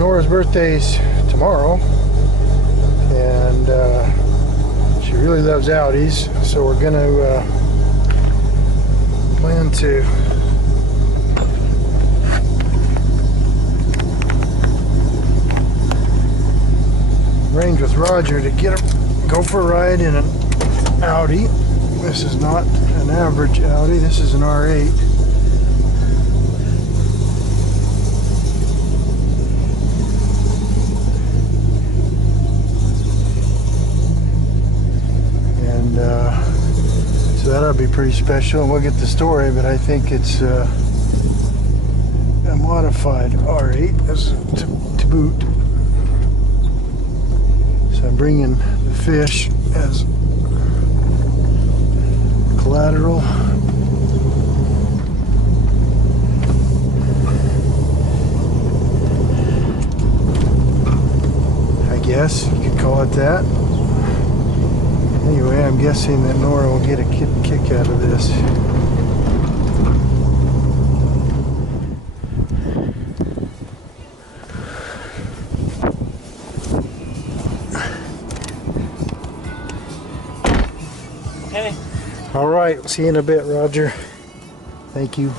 Nora's birthday's tomorrow, and she really loves Audis, so we're going to plan to arrange with Roger to go for a ride in an Audi. This is not an average Audi, this is an R8. So that'll be pretty special, and we'll get the story, but I think it's a modified R8 to boot. So I'm bringing the fish as collateral. I guess you could call it that. Anyway, I'm guessing that Nora will get a kick out of this. Okay. All right, see you in a bit, Roger. Thank you.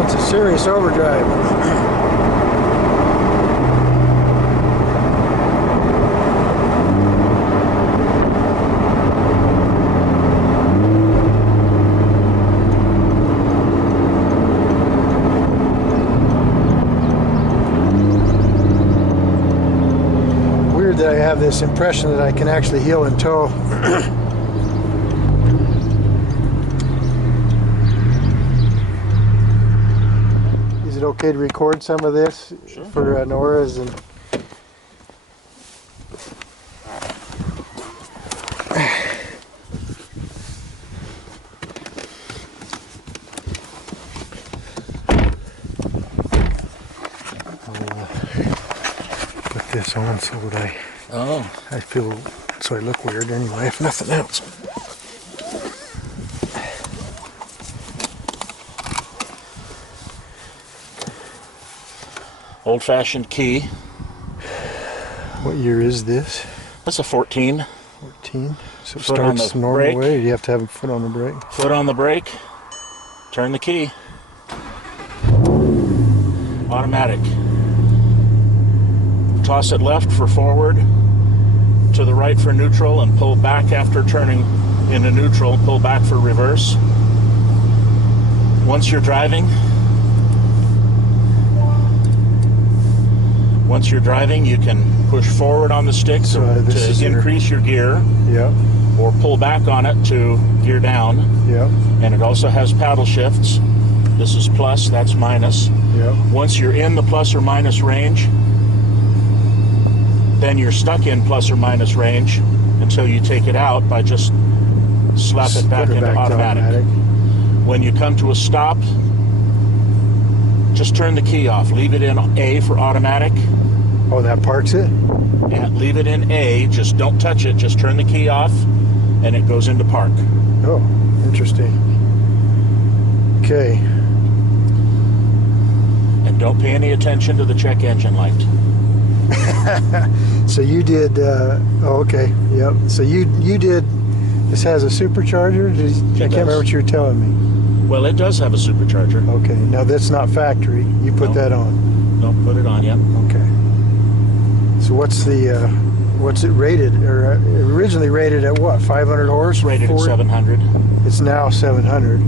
It's a serious overdrive. Weird that I have this impression that I can actually heel and toe okay to record some of this Sure. for Nora's and. Put this on so that I feel so I look weird anyway, if nothing else. Old-fashioned key. What year is this? That's a 14. 14. So it Foot on starts the normal brake. way. Or do you have to have a foot on the brake? Foot on the brake. Turn the key. Automatic. Toss it left for forward, to the right for neutral, and pull back after turning into neutral. Pull back for reverse. Once you're driving, you can push forward on the stick to increase your gear, Yep. or pull back on it to gear down. Yep. And it also has paddle shifts. This is plus, that's minus. Yep. Once you're in the plus or minus range, then you're stuck in plus or minus range until you take it out by just slap it back into automatic. When you come to a stop, just turn the key off. Leave it in A for automatic. Oh, that parks it? And leave it in A. Just don't touch it. Just turn the key off, and it goes into park. Oh, interesting. Okay. And don't pay any attention to the check engine light. So you did, oh, okay, yep. So you did, this has a supercharger? I can't remember what you were telling me. Well, it does have a supercharger. Okay, now that's not factory. You put that on. Don't put it on yet. Okay. So what's it rated, or originally rated at what, 500 horse? Rated at 700. It's now 700.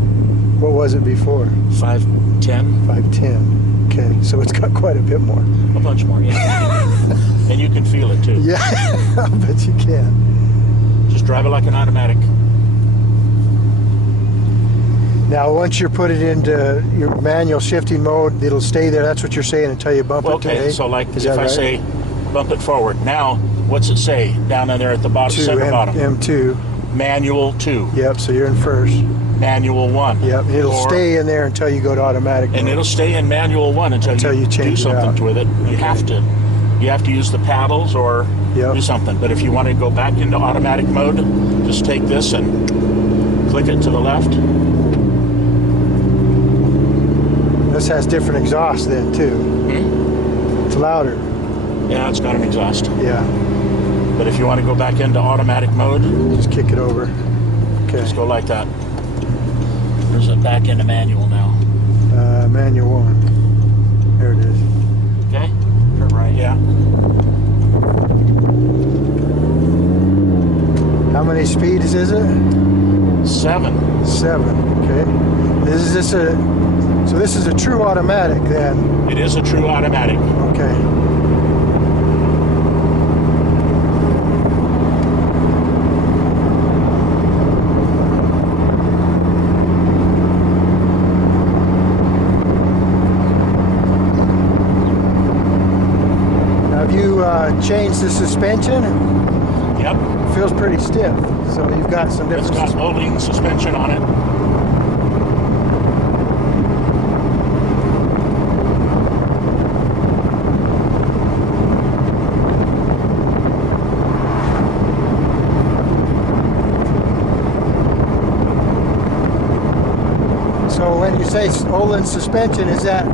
What was it before? 510. 510. Okay, so it's got quite a bit more. A bunch more, yeah. And you can feel it too. Yeah, I bet you can. Just drive it like an automatic. Now, once you put it into your manual shifting mode, it'll stay there. That's what you're saying until you bump it to Okay, A? so like Is if that I right? say bump it forward. Now, what's it say down in there at the bottom, center bottom? M2. Manual 2. Yep, so you're in first. Manual 1. Yep, it'll stay in there until you go to automatic And mode. it'll stay in manual 1 until you change do something it out. with it. You have to use the paddles or do something. But if you want to go back into automatic mode, just take this and click it to the left. This has different exhaust then too. It's louder. Yeah, it's got an exhaust. Yeah. But if you want to go back into automatic mode, just kick it over. Okay. Just go like that. There's it back into manual now. Manual 1. There it is. Okay. Turn right. Yeah. How many speeds is it? 7. 7. Okay. So this is a true automatic then? It is a true automatic. Okay. Have you changed the suspension? Yep. It feels pretty stiff. So you've got some different. It's got low-lean suspension on it. So when you say Olin suspension, is that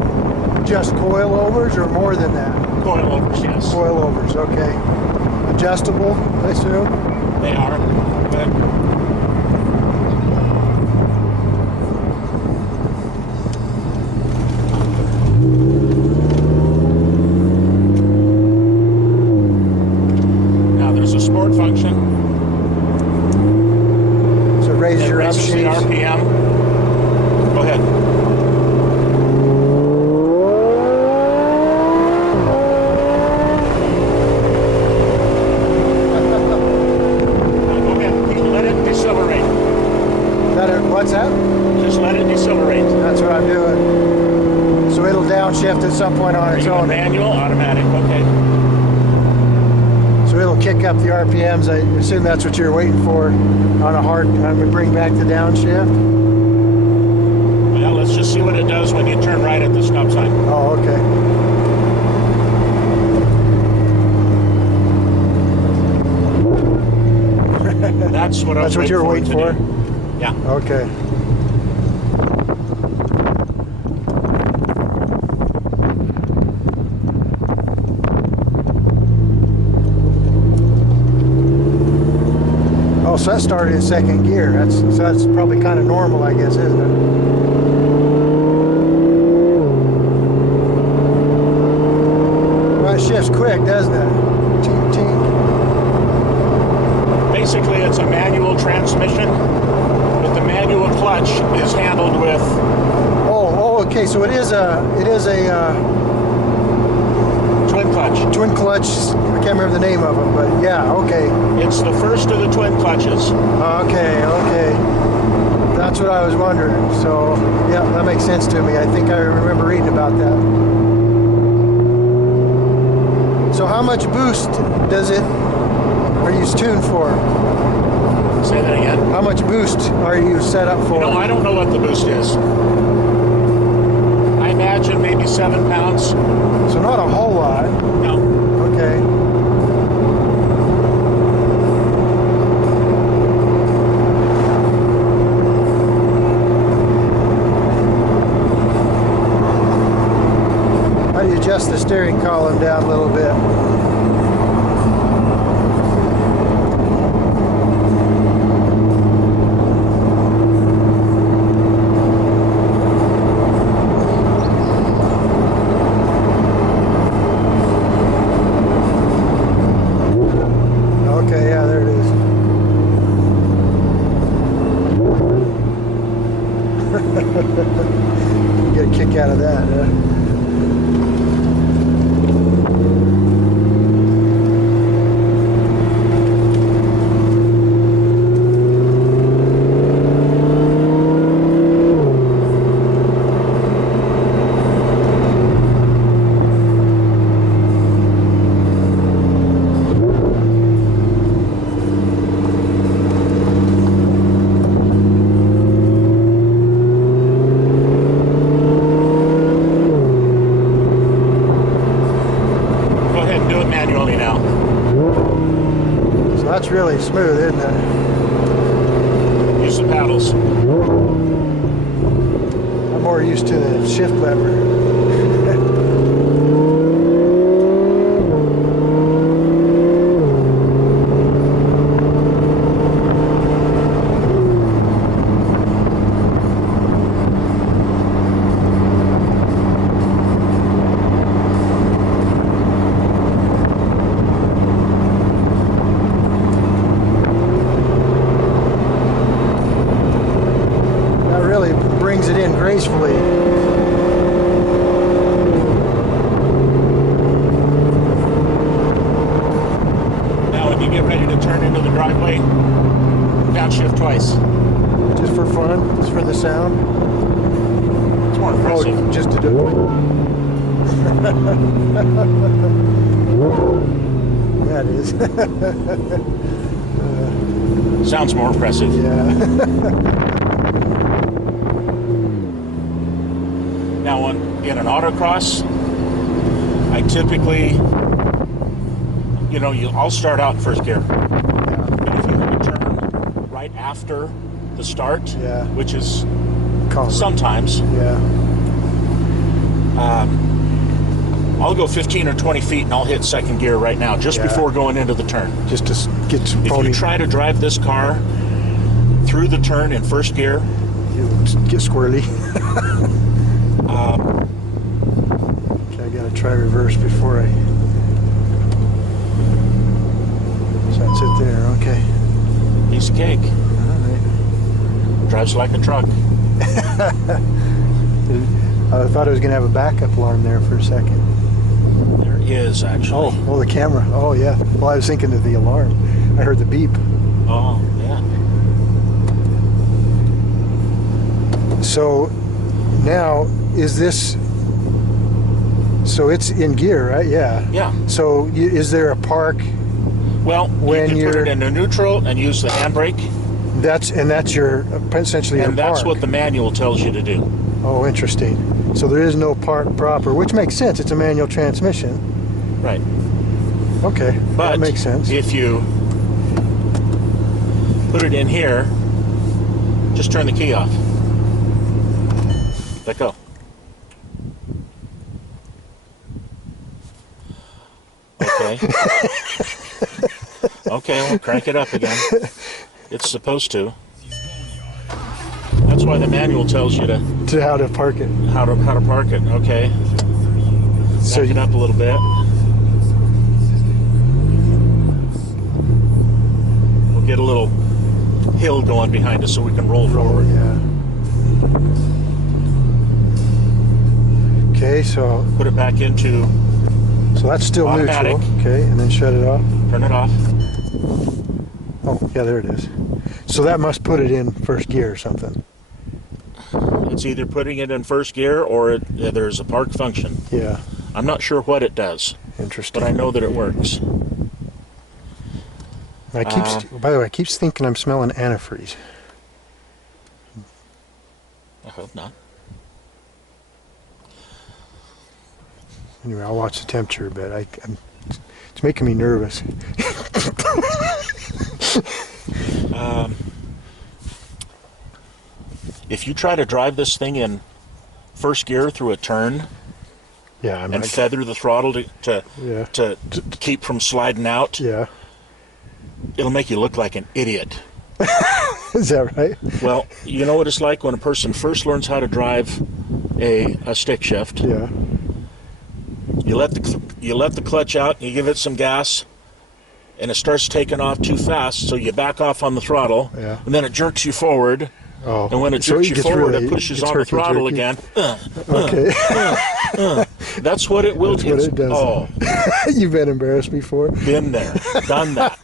just coilovers or more than that? Coilovers, yes. Coilovers, okay. Adjustable, I assume? They are. Good. Now there's a sport function. So raise your up Raises the shifts. RPM. Go ahead. Now go ahead. Let it downshift at some point on its own. Manual, automatic, okay. So it'll kick up the RPMs. I assume that's what you're waiting for on a hard. I'm gonna bring back the downshift. Well, let's just see what it does when you turn right at the stop sign. Oh, okay. That's what I was That's what you were waiting for? Yeah. Okay. Oh, so that started in second gear. That's probably kind of normal, I guess, isn't it? Well, it shifts quick, doesn't it? Tink, tink. Basically, it's a manual transmission, but the manual clutch is handled with. Oh, okay. So it is a twin clutch. Twin clutch. I can't remember the name of them, but yeah, okay. It's the first of the twin clutches. Okay. That's what I was wondering. So yeah, that makes sense to me. I think I remember reading about that. So how much boost are you tuned for? Say that again. How much boost are you set up for? No, I don't know what the boost is. I imagine maybe 7 pounds. So not a whole lot. No. Okay. How do you adjust the steering column down a little bit? Okay, yeah, there it is. You get a kick out of that, huh? That's really smooth, isn't it? Use the paddles. I'm more used to the shift lever. Brings it in gracefully. Now when you get ready to turn into the driveway, downshift twice. Just for fun? Just for the sound? It's more impressive. Oh, just to do it. Yeah, it is. Sounds more impressive. Yeah. Now, in an autocross, I typically, I'll start out in first gear. But if you have a turn right after the start, which is sometimes, I'll go 15 or 20 feet and I'll hit second gear right now, just before going into the turn. Just to get some If you try to drive this car through the turn in first gear, you'll get squirrely. Okay, I gotta try reverse before I. So that's it there. Okay. piece of cake. All right. Drives like a truck. I thought it was gonna have a backup alarm there for a second. There is actually. Oh, the camera. Oh, yeah. Well, I was thinking of the alarm. I heard the beep. Oh, yeah. So now, is this So it's in gear, right? Yeah. Yeah. So is there a park? Well, when you can put it into neutral and use the handbrake. That's your essentially your and that's park. what the manual tells you to do. Oh, interesting. So there is no park proper, which makes sense. It's a manual transmission. Right. Okay, But that makes sense. if you put it in here, just turn the key off. Let go. Okay. Okay, we'll crank it up again. It's supposed to. That's why the manual tells you to how to park it. How to park it. Okay. So Back it up a little bit. We'll get a little hill going behind us so we can roll forward. Yeah. Okay, so put it back into. So that's still automatic. Neutral. Okay, and then shut it off. Turn it off. Oh, yeah, there it is. So that must put it in first gear or something. It's either putting it in first gear or there's a park function. Yeah. I'm not sure what it does. Interesting. But I know that it works. I keep, by the way, I keep thinking I'm smelling antifreeze. I hope not. Anyway, I'll watch the temperature, but it's making me nervous. If you try to drive this thing in first gear through a turn, yeah, and feather the throttle to keep from sliding out, yeah, it'll make you look like an idiot. Is that right? Well, you know what it's like when a person first learns how to drive a stick shift. Yeah. You let the clutch out, you give it some gas, and it starts taking off too fast, so you back off on the throttle, and then it jerks you forward. Oh. And when it jerks you forward, it pushes on the throttle again. Okay. That's what it will do. That's what it does. Oh. You've been embarrassed before? Been there. Done that.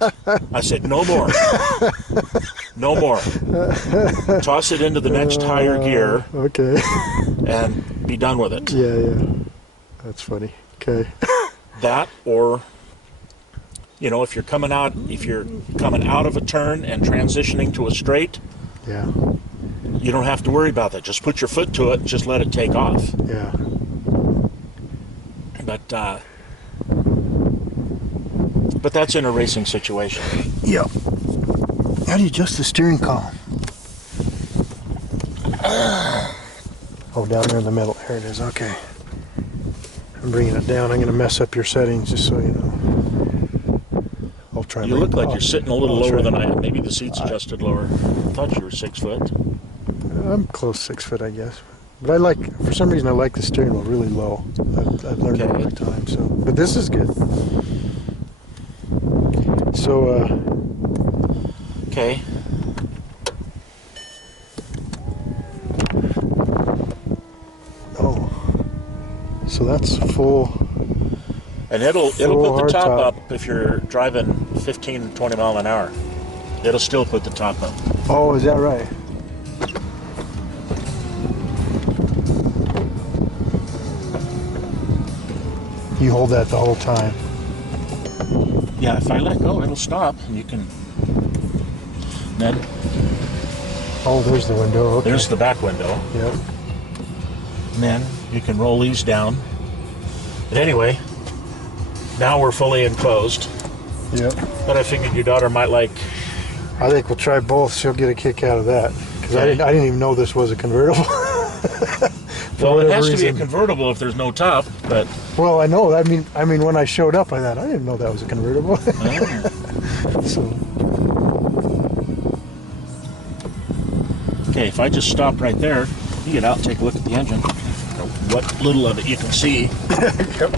I said, no more. No more. Toss it into the next higher gear. Okay. And be done with it. Yeah, yeah. That's funny. Okay. That, or if you're coming out of a turn and transitioning to a straight, yeah, you don't have to worry about that. Just put your foot to it and just let it take off. Yeah. But that's in a racing situation. Yep. How do you adjust the steering column? Oh, down there in the middle. There it is. Okay. I'm bringing it down. I'm going to mess up your settings just so you know. I'll try. You look like you're sitting a little lower than I am. Maybe the seat's adjusted lower. I thought you were 6 foot. I'm close 6 foot, I guess. But for some reason, I like the steering wheel really low. I've learned it over time. So, but this is good. So, okay. Oh, so that's full. And it'll put the top top up if you're driving 15, 20 mile an hour. It'll still put the top up. Oh, is that right? You hold that the whole time. Yeah, if I let go, it'll stop, and you can. Then. Oh, there's the window. Okay. There's the back window. Yep. And then you can roll these down. But anyway, now we're fully enclosed. Yep. But I figured your daughter might like. I think we'll try both. She'll get a kick out of that because I didn't even know this was a convertible. Well, it has to be a convertible if there's no top, but. Well, I know. I mean, when I showed up, I thought I didn't know that was a convertible. So. Okay, if I just stop right there, you get out and take a look at the engine. What little of it you can see. Yep.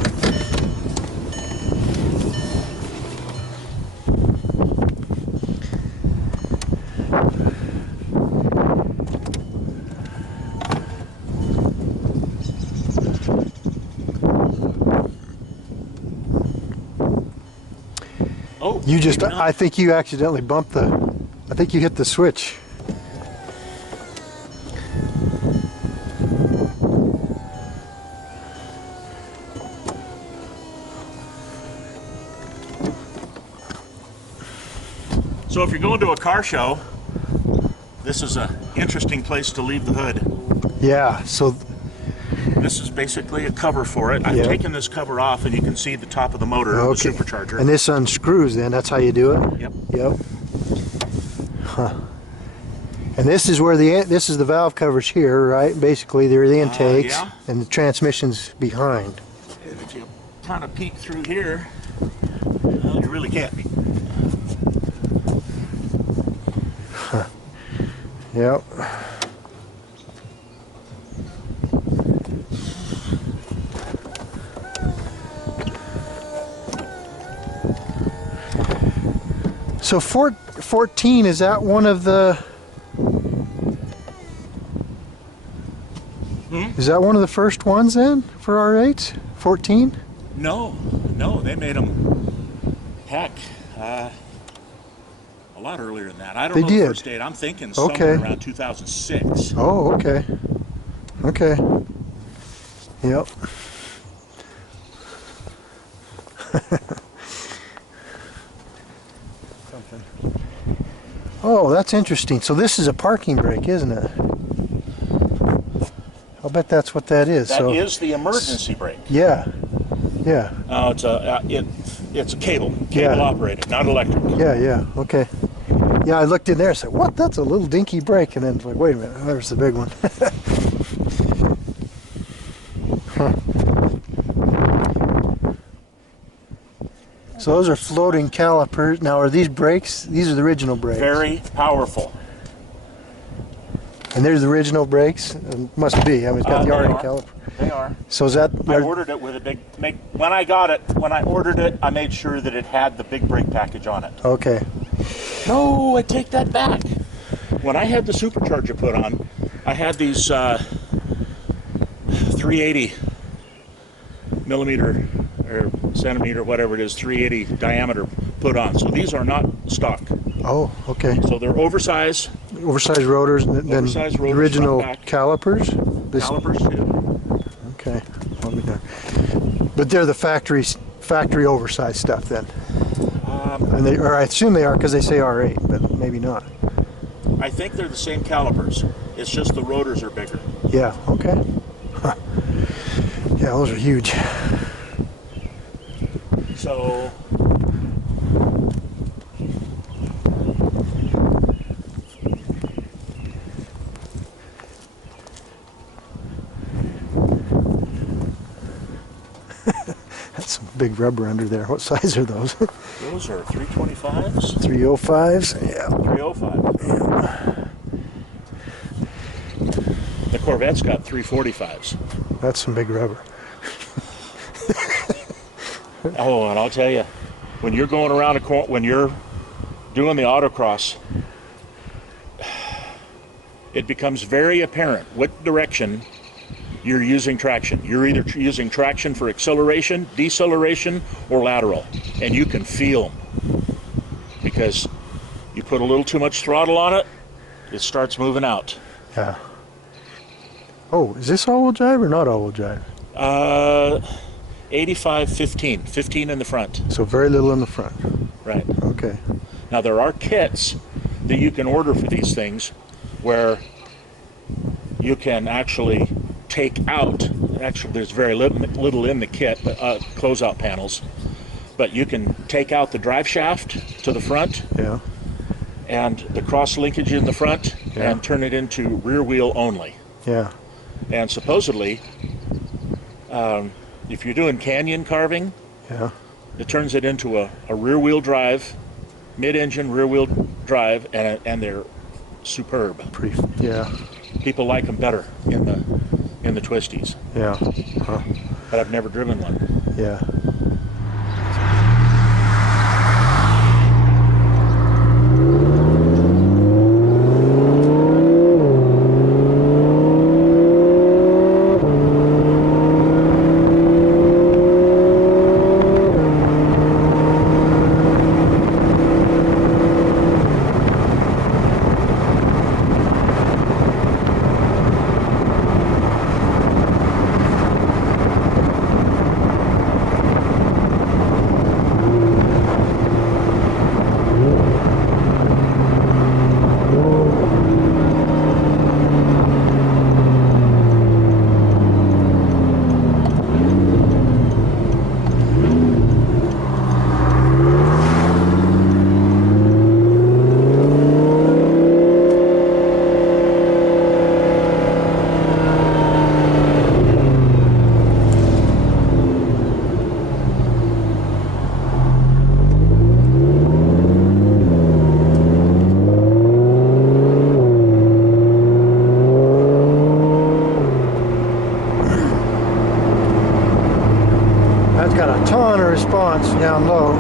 Oh, you just, I think you accidentally bumped I think you hit the switch. So if you're going to a car show, this is an interesting place to leave the hood. Yeah, so this is basically a cover for it. I've taken this cover off, and you can see the top of the motor, the supercharger. And this unscrews then, that's how you do it? Yep. Yep. Huh. And this is where this is the valve covers here, right? Basically, they're the intakes, and the transmission's behind. If you kind of peek through here, well, you really can't. Huh. Yep. So 14, is that one of the... Is that one of the first ones then for R8s? 14? No, they made them, heck, a lot earlier than that. I don't know the first date. I'm thinking somewhere around 2006. Oh, okay. Okay. Yep. Oh, that's interesting. So this is a parking brake, isn't it? I'll bet that's what that is. That is the emergency brake. Yeah. Yeah. Oh, it's a cable operated, not electric. Yeah. Okay. Yeah, I looked in there and said, "What? That's a little dinky brake," and then like, wait a minute, there's the big one. Huh. So those are floating calipers. Now, are these brakes? These are the original brakes. Very powerful. And there's the original brakes. It must be. I mean, it's got the Audi caliper. They are. So is that? I ordered it with a big. When I ordered it, I made sure that it had the big brake package on it. Okay. No, I take that back. When I had the supercharger put on, I had these 380 millimeter or centimeter, whatever it is, 380 diameter put on. So these are not stock. Oh, okay. So they're oversized. Oversized rotors, and then oversized rotors, original calipers. Calipers too. Okay. But they're the factory oversized stuff then. And I assume they are because they say R8, but maybe not. I think they're the same calipers. It's just the rotors are bigger. Yeah. Okay. Huh. Yeah, those are huge. So that's some big rubber under there. What size are those? Those are 325s. 305s? Yeah. 305. Yeah. The Corvette's got 345s. That's some big rubber. Oh, and I'll tell you, when you're going around when you're doing the autocross, it becomes very apparent what direction you're using traction. You're either using traction for acceleration, deceleration, or lateral, and you can feel them because you put a little too much throttle on it, it starts moving out. Yeah. Oh, is this all-wheel drive or not all-wheel drive? 85, 15. 15 in the front. So very little in the front. Right. Okay. Now there are kits that you can order for these things where you can actually take out, actually there's very little in the kit, closeout panels, but you can take out the drive shaft to the front and the cross linkage in the front and turn it into rear wheel only. Yeah. And supposedly, if you're doing canyon carving, it turns it into a rear wheel drive, mid-engine rear wheel drive, and they're superb. People like them better in the twisties. Yeah. Huh. But I've never driven one. Yeah. ton of response down low.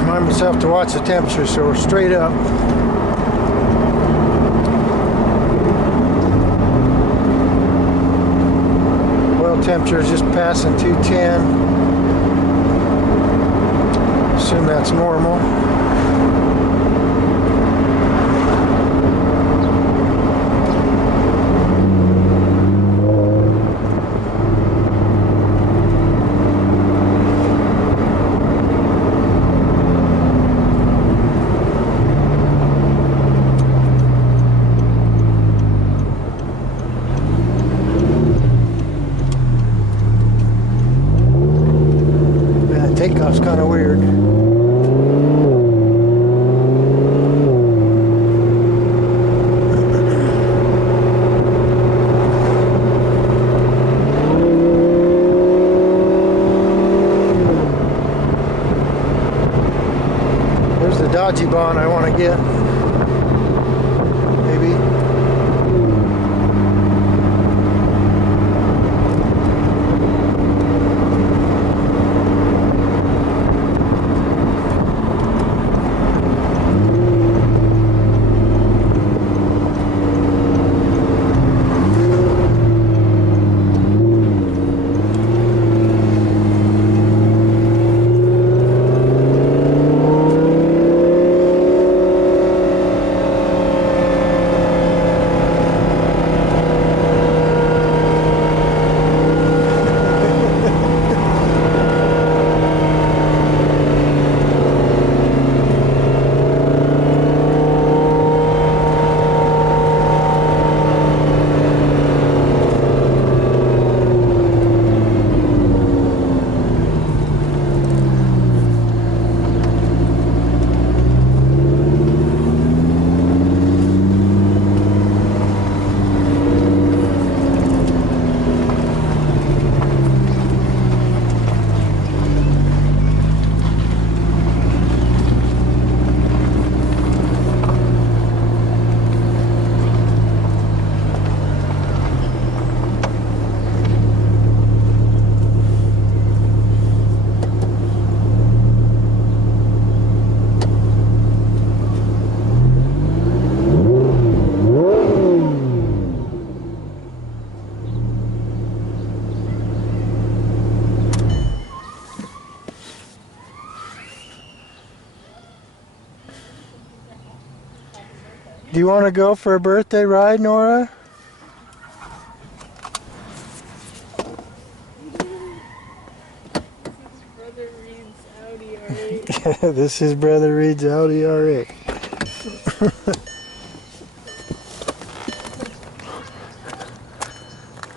Remind myself to watch the temperature, so we're straight up. Temperature is just passing 210. Assume that's normal. Takeoff's kind of weird. There's the dodgy bond I want to get. Maybe. Do you want to go for a birthday ride, Nora? Brother Reed's Audi R8. This is Brother Reed's Audi R8.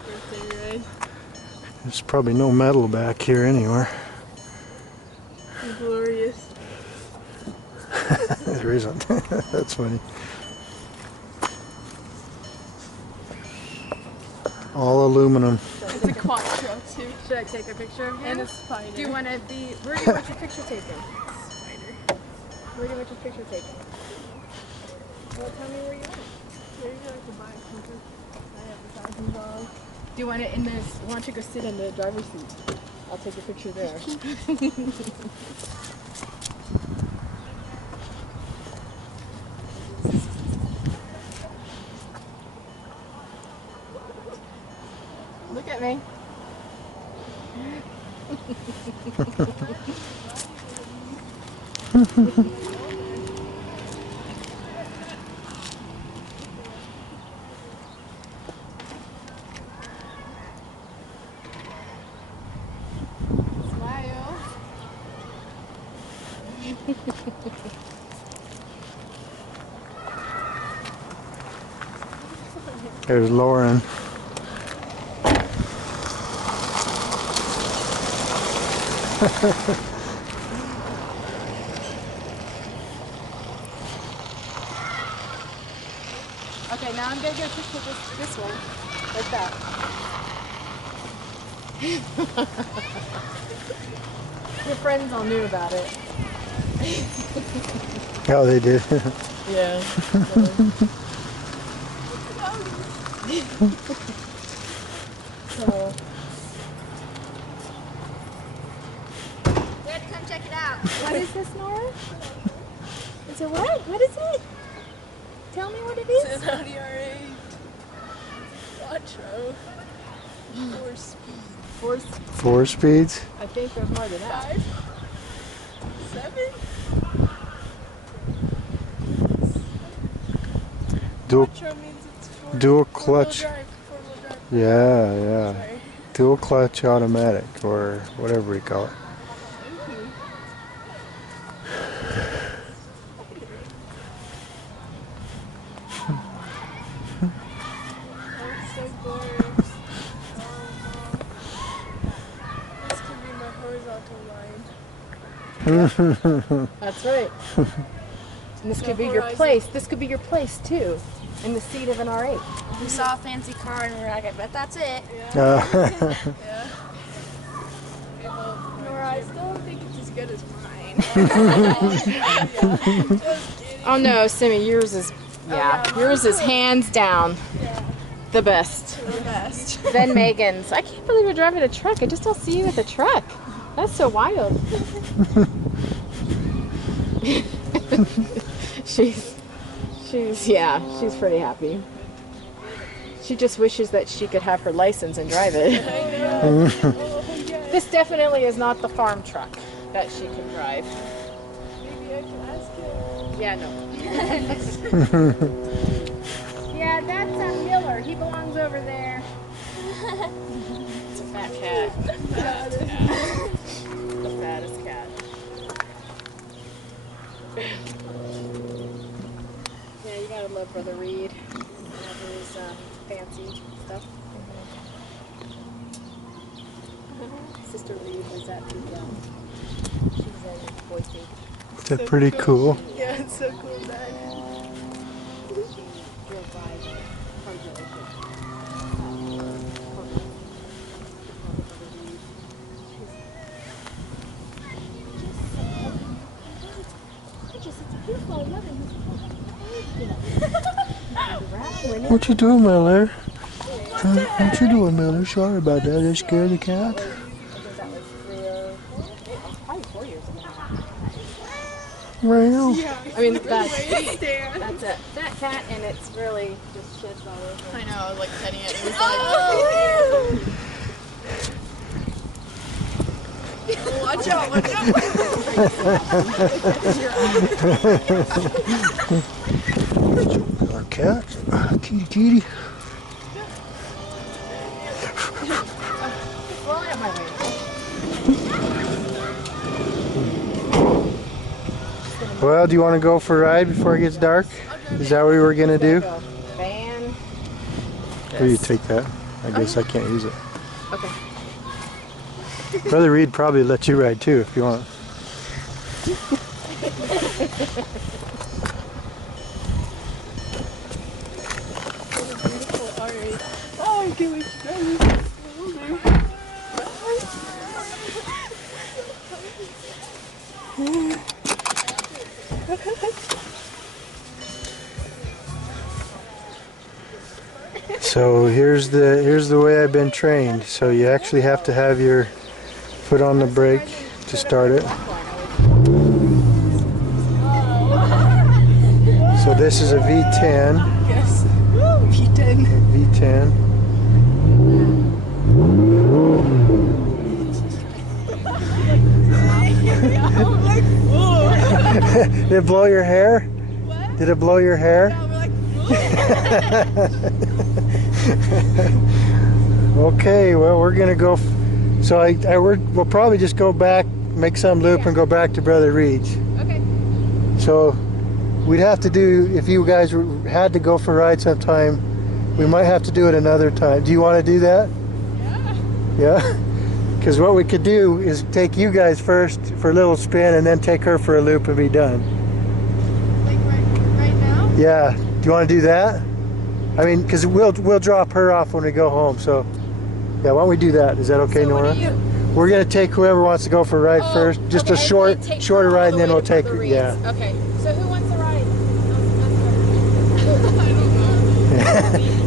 Birthday ride. There's probably no metal back here anywhere. Glorious. There isn't. That's funny. All aluminum. It's a quattro too. Should I take a picture of you? And a spider. Do you want to be? Where do you want your picture taken? Spider. Where do you want your picture taken? Well, tell me where you want. Maybe I could buy a comfort. I have $1,000. Do you want it in this? Why don't you go sit in the driver's seat? I'll take a picture there. Look at me. Smile. There's Lauren. Okay, now I'm gonna get a picture of this one. Like that. Your friends all knew about it. Oh, they did. Yeah. So, Dad, come check it out. what is this, Nora? Is it what? What is it? Tell me what it is. It's an Audi R8 Quattro. 4 speed. 4 speeds. I think there's more than that. 5, 7. Dual Quattro means it's dual four-wheel clutch. drive. 4-wheel drive. Yeah, yeah. Sorry. Dual clutch automatic, or whatever we call it. That's so glorious. This could be my horizontal line. That's right. And this could be your horizon. place. This could be your place too, in the seat of an R8. We saw a fancy car and we're like, I bet that's it. Yeah. Nora, I still don't think it's as good as mine. Just kidding. Oh no, Simi, yours is yours is hands down the best. The best. Then Megan's. I can't believe you're driving a truck. I just don't see you with a truck. That's so wild. she's she's pretty happy. She just wishes that she could have her license and drive it. I know. Oh, yes. This definitely is not the farm truck that she can drive. Maybe I can ask him. Yeah, no. Yeah, that's Miller. He belongs over there. It's a fat cat. The fattest cat. Yeah, you gotta love Brother Reed. Love his fancy stuff. Sister Reed was at the she was in Boise. Is that pretty cool? Yeah, it's so cool, Dad. Drove by the car dealership. What you doing, Miller? What you doing, Miller? Sorry about that. Did I scare the cat? That was 3 or 4, probably 4 years ago. Well, I mean, that's Wait there. a fat cat, and it's really just shits all over. I know, I was like petting it. It was like, watch out, watch out. our cat. Kitty, kitty. Rolling up my way. Well, do you want to go for a ride before it gets dark? Is that what we were going to do? Van. Or you take that? I guess I can't use it. Okay. Brother Reed probably let you ride too if you want. Beautiful R8. Oh, I can't wait to drive this. So here's the way I've been trained. So you actually have to have your foot on the brake to start it. So this is a V10. Yes. P10. V10. Did it blow your hair? What? Did it blow your hair? Yeah, we're like, Okay, well we're gonna go. So we'll probably just go back, make some loop, and go back to Brother Reed's. okay. So we'd have to do, if you guys had to go for a ride sometime, we might have to do it another time. Do you want to do that? Yeah. Yeah? Because what we could do is take you guys first for a little spin and then take her for a loop and be done. Like right now? Yeah. Do you want to do that? I mean, because we'll drop her off when we go home. So, yeah, why don't we do that? Is that okay, So what Nora? do you- We're gonna take whoever wants to go for a ride first. Just okay, a short, and then take shorter her all ride, the and then way we'll to take. Papa Reed's. Yeah. Okay. So who wants to ride?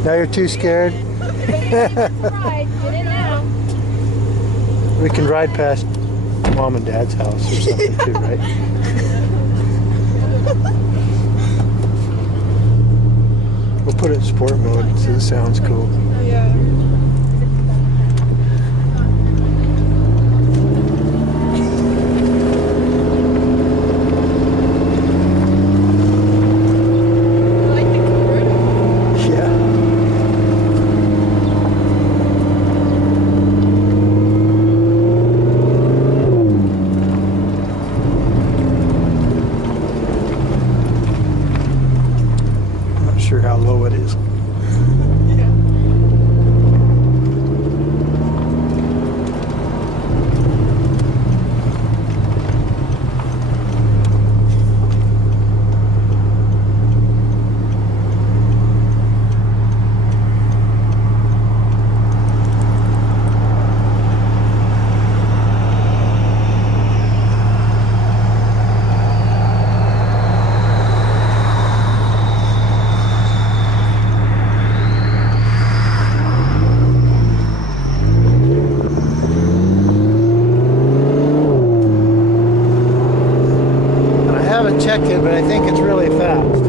Now you're too scared. If anybody wants to ride, get in now. We can ride past Mom and Dad's house or something too, right? We'll put it in sport mode so it sounds cool. Yeah. I like the convertible. Yeah. I'm not sure how low it is. And I haven't checked it, but I think it's really fast.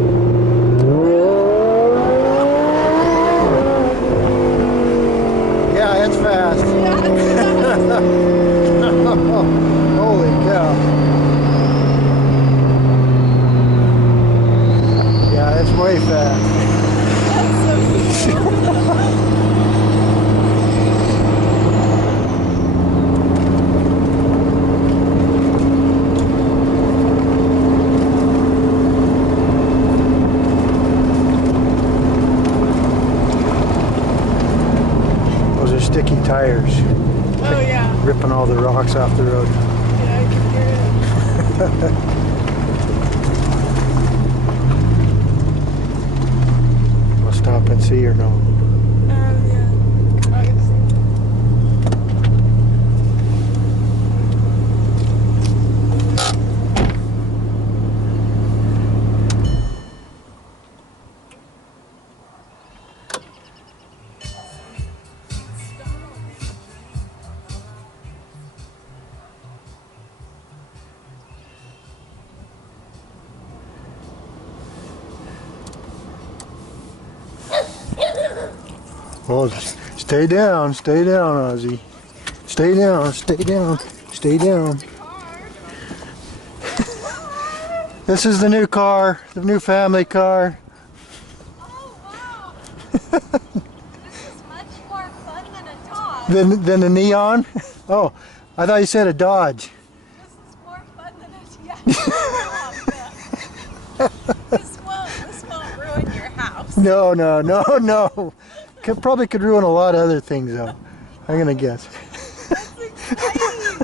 Yeah, it's fast. Holy cow. Yeah, it's way fast. Those are sticky tires, Oh yeah. ripping all the rocks off the road. Yeah, I can hear it. We'll stop and see or no? Yeah. I can see. Oh, stay down, Ozzy. Stay down, stay down, stay down. This is the new car, the new family car. Oh, wow. This is much more fun than a dog. Than the neon? Oh, I thought you said a Dodge. This is more fun than a yeah. This won't ruin your house. No, no, no, no. Probably could ruin a lot of other things though. I'm gonna guess. That's exciting.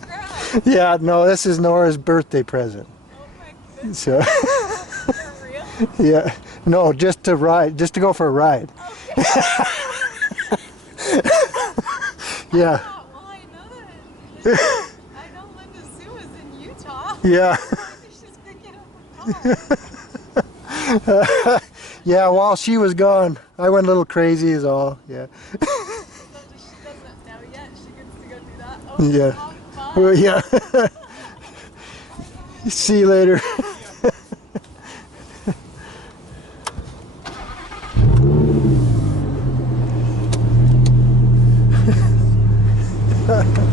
Congrats. Yeah, no, this is Nora's birthday present. Oh my goodness. So, For real? yeah, no, just to ride, just to go for a ride. Yeah, Oh, well, I know that. I know Linda Sue is in Utah. yeah. Maybe she's picking up a call. Yeah, while she was gone, I went a little crazy is all. Yeah. She doesn't know yet. She gets to go do that. Oh, Yeah. how fun. Well, yeah. See you later.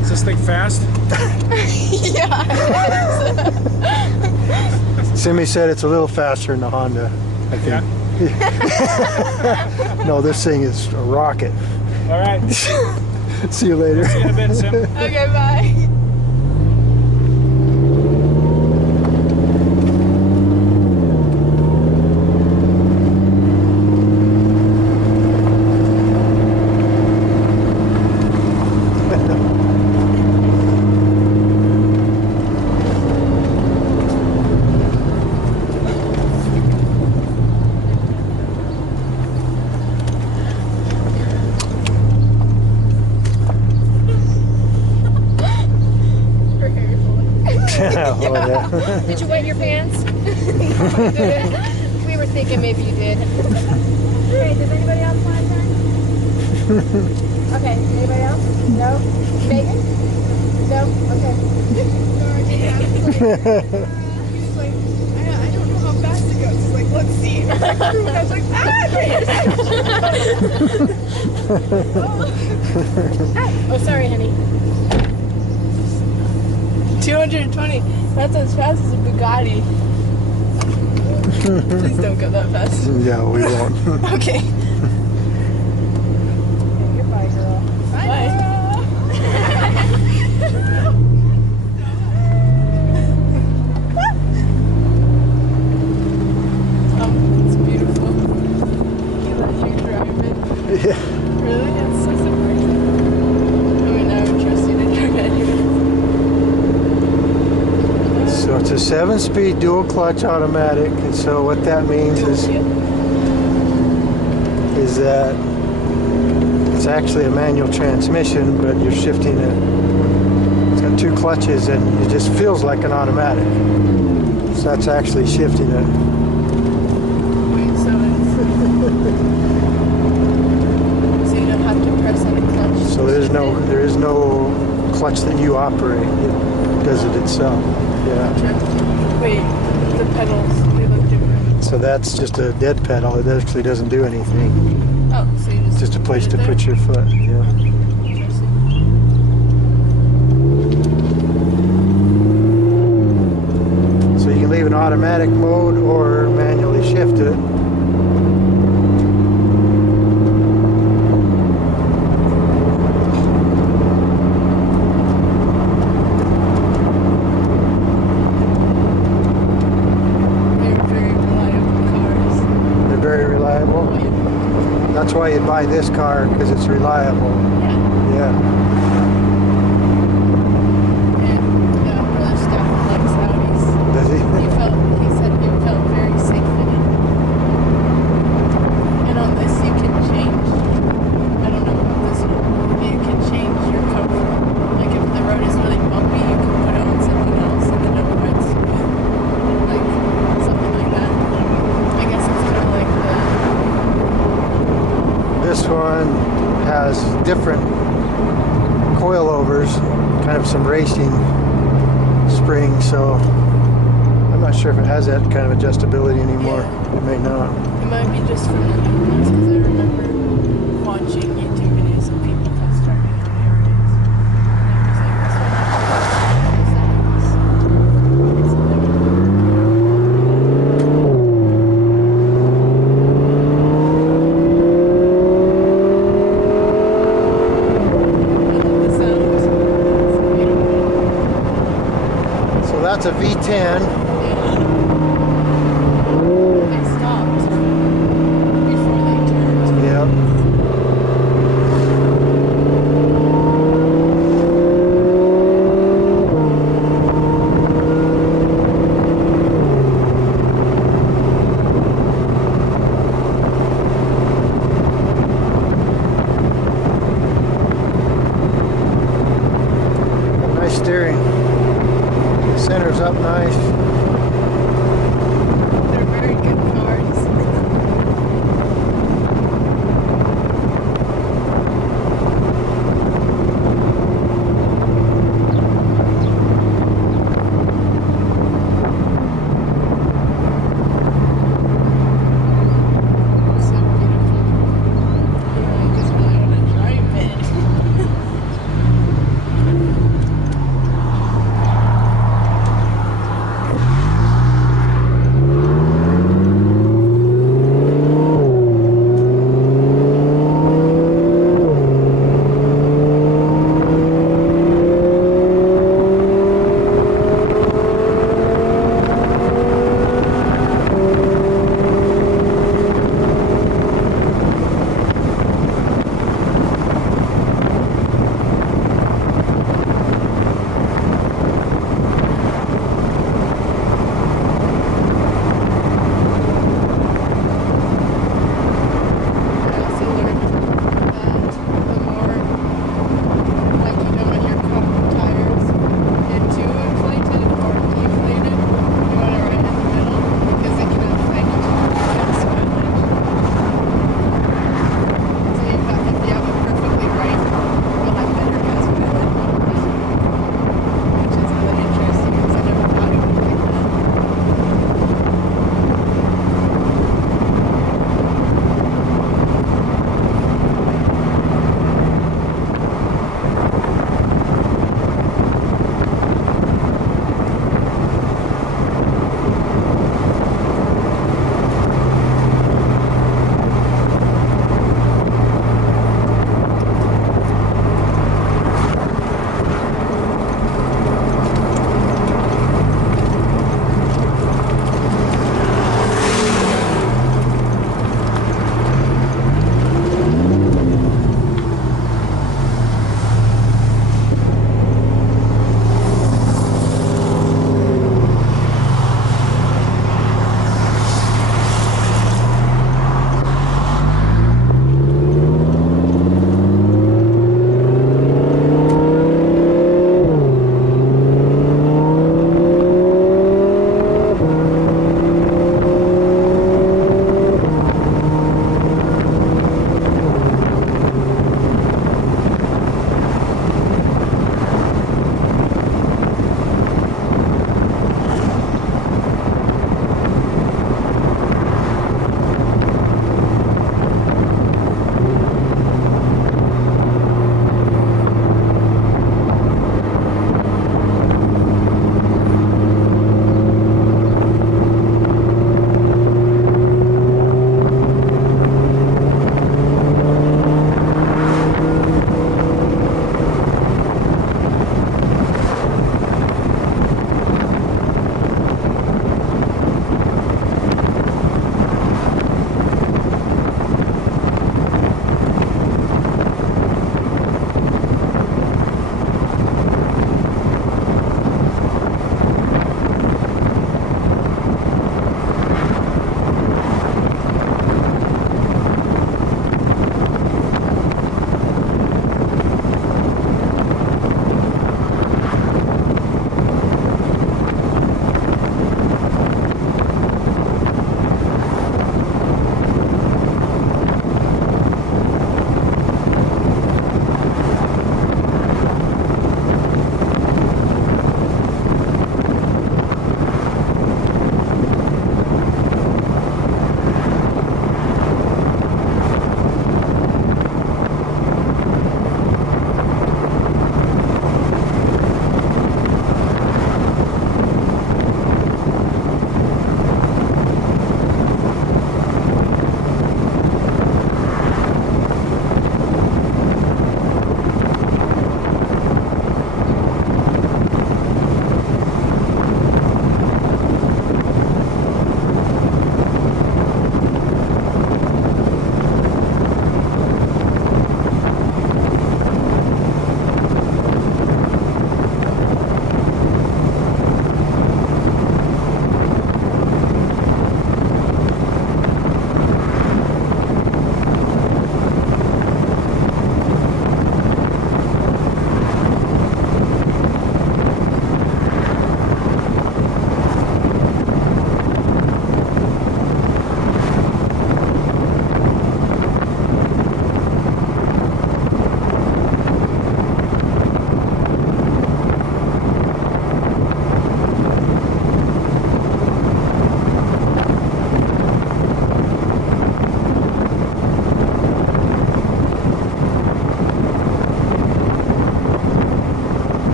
Is this thing fast? Simi said it's a little faster than the Honda, I think. No, this thing is a rocket. All right. See you later. See you in a bit, Sim. Okay, bye. Oh, yeah. Did you wet your pants? We were thinking maybe you did. Hey, does anybody else want to turn? Okay, anybody else? No? Megan? No? Okay. He was like, I don't know how fast it goes. He's like, let's see. And I was like, Oh, sorry, honey. 220. That's as fast as a Bugatti. Please don't go that fast. Yeah, we won't. Okay. goodbye, girl. Bye. It's beautiful. You let you drive it. Yeah. Really? It's so surprising. I mean, I would trust you to drive anyways. So it's a 7-speed dual clutch automatic, and so what that means is that it's actually a manual transmission, but you're shifting it. It's got 2 clutches, and it just feels like an automatic. So that's actually shifting it. Wait, so so you don't have to press any clutch. So there is no clutch that you operate. It does it itself. Yeah. Wait, the pedals, they look different. So that's just a dead pedal. It actually doesn't do anything. Oh, so you It's just a place to it put your foot. Yeah. Interesting. So you can leave in automatic mode or manually shift it. They're very reliable cars. They're very reliable. That's why you'd buy this car, because it's reliable. Yeah. Yeah. And the brother staff likes Audis. Does he? He said he felt very safe in it. And on this you can change. I don't know about this one. You can change your comfort. Like if the road is really bumpy, you can put on something else and then it rides smooth. Like something like that. I guess it's kind of like This one has different coilovers, kind of some racing springs, so I'm not sure if it has that kind of adjustability anymore. It may not. it might be just from the new ones because I remember watching YouTube videos of people test driving on Audis. So that's a V10. They stopped before they turned. Yep. Nice steering. The center's up nice. They're very good cars. So beautiful. I just really want to drive it.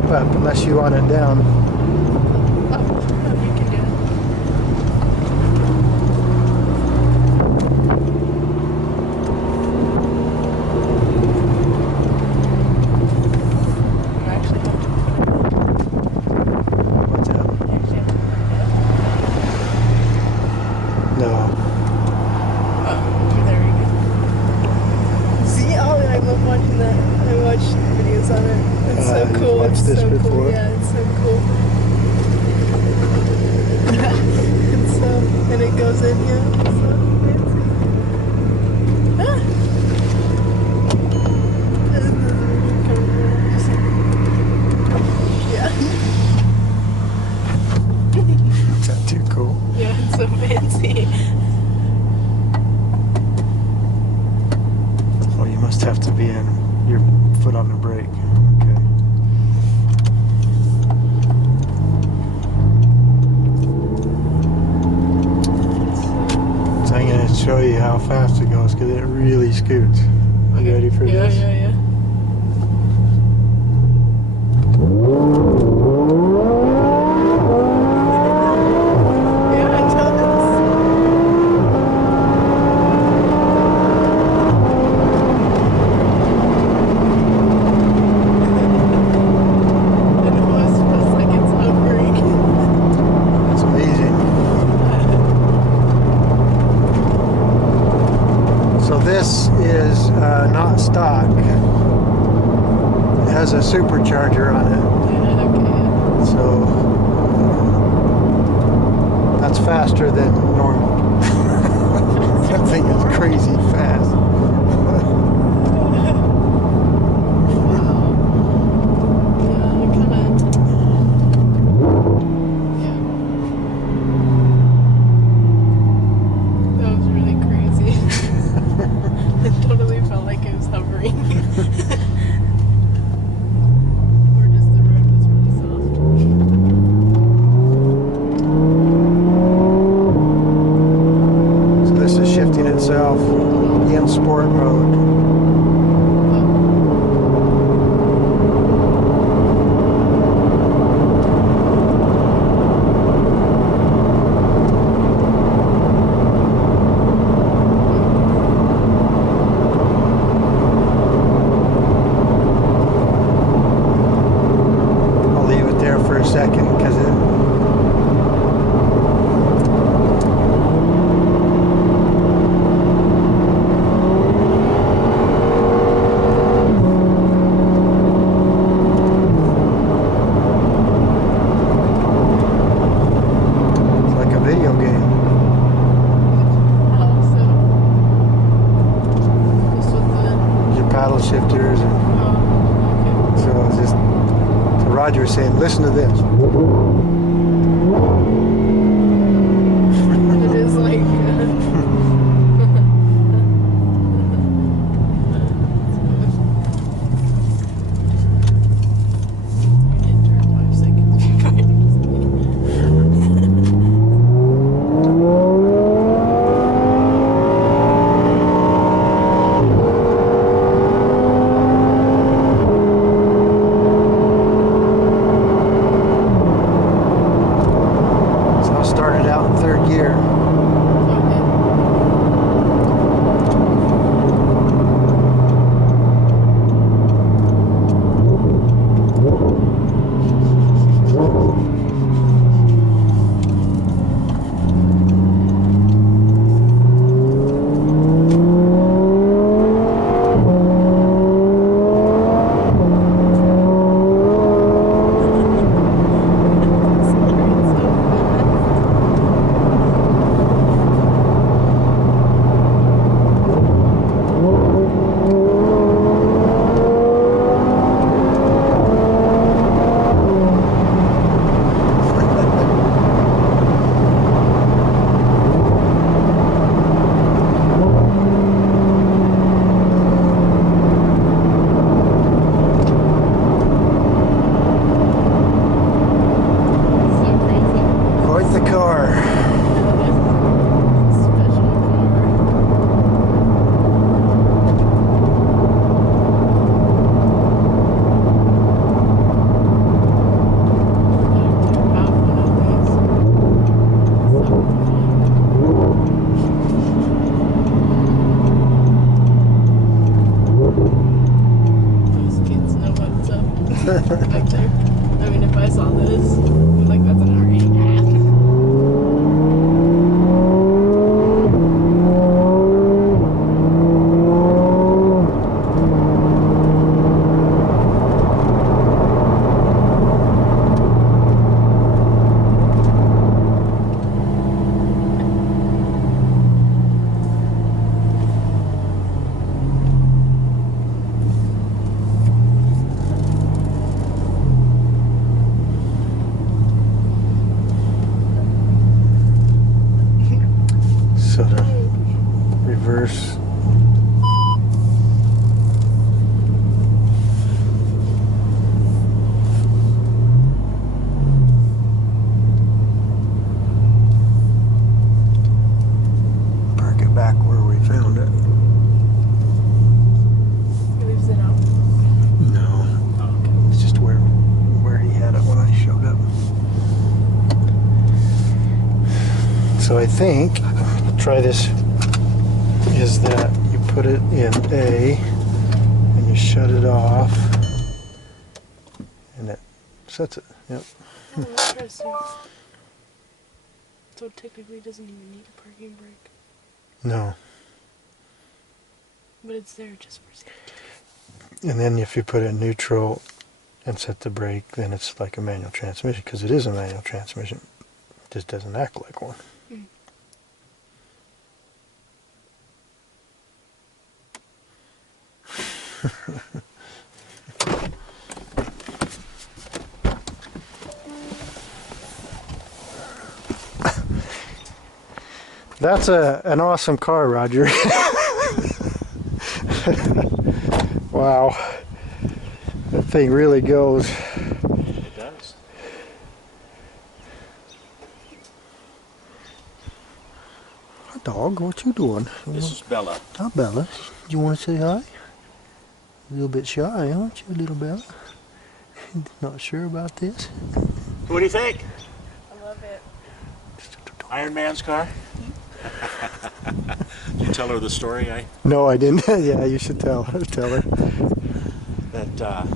pop up unless you want it down. Oh, you can do it. You actually have to What's that? put it No. Oh, there we go. See, oh, I love watching that. I watched videos on it. It's so You've cool. watched It's this so before? cool. Yeah, it's so cool. It's so, and it goes in, yeah. It's so fancy. Ah. Yeah. Is that too cool? Yeah, it's so fancy. Oh, you must have to be in your foot on the brake. Okay. So I'm going to show you how fast it goes because it really scoots. You ready for Yeah, this? yeah, yeah. Yeah, it does. It almost feels like it's hovering. It's amazing. So this is not stock. It has a supercharger on it. Yeah, okay. So that's faster than normal. That thing is crazy fast. Yeah, it kinda. Yeah. That was really crazy. It totally felt like it was hovering. Or just the road was really soft. So this is shifting itself in sport mode. I'll leave it there for a second because it it's like a video game. Oh, so just with the Your paddle shifters and oh, so it's just so Roger was saying, listen to this. okay. It is like we did turn 5 seconds before it back there. I mean, if I saw this, I'm like, that's an hour and a half. So to reverse. Park it back where we found it. He leaves it out. No, Oh, okay. it's just where he had it when I showed up. So I think, try this, is that you put it in A and you shut it off and it sets it. Yep. Oh, interesting. So it technically doesn't even need a parking brake. No. But it's there just for safety. And then if you put it in neutral and set the brake, then it's like a manual transmission, because it is a manual transmission. It just doesn't act like one. Mm. That's an awesome car, Roger. Wow. That thing really goes. It does. Dog, what you doing? This is Bella. Hi, Bella. You want to say hi? A little bit shy, aren't you, little Bella? Not sure about this? What do you think? I love it. Iron Man's car? Did you tell her the story? No, I didn't. Yeah, you should tell her. That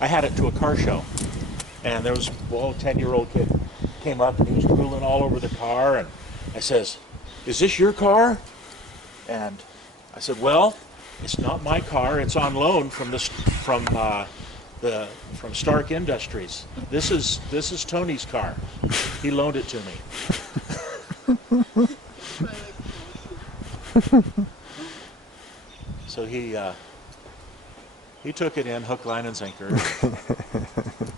I had it to a car show, and there was a 10-year-old kid came up and he was drooling all over the car, and I says, "Is this your car?" And I said, "Well, it's not my car. It's on loan from Stark Industries. This is Tony's car. He loaned it to me." So he took it in hook, line, and sinker.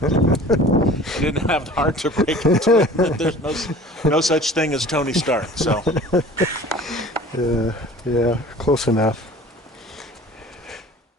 I didn't have the heart to break it to him that there's no such thing as Tony Stark. So Yeah, close enough.